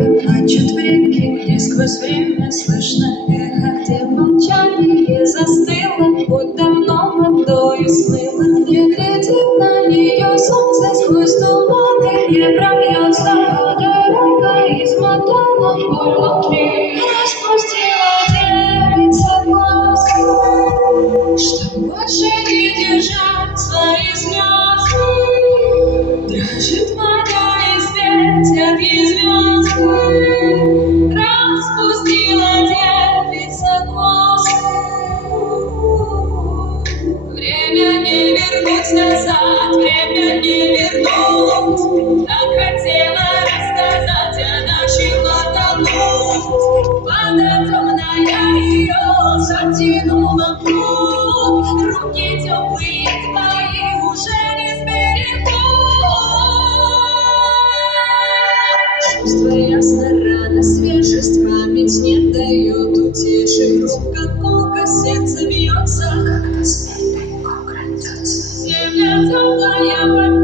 Плачут в реке, где сквозь время слышно эхо, где молчание застыло, будь давно водою смыло. Не глядит на нее солнце сквозь туманы, не пробьется дорога, измотала боль внутри. Распустила девица глаз, чтоб больше не держать свои слезы. Дрожит вода и светят ей звезды. Распустила девица косы. Время не вернуть назад, время не вернуть. Так хотела рассказать, а начала тонуть. Вода темная ее затянула в пруд. Руки теплые твои уже не сберегут. Чувство ясно, рано, свежесть.